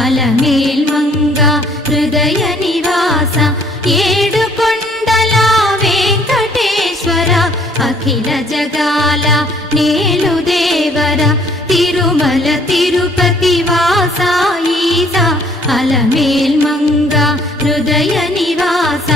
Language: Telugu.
అలమేల్మంగ హృదయ నివాస ఏడుకొండల వెంకటేశ్వర అఖిల జగాల నేలు దేవర తిరుమల తిరుపతి వాస ఈస అలమేల్మంగ హృదయ నివాస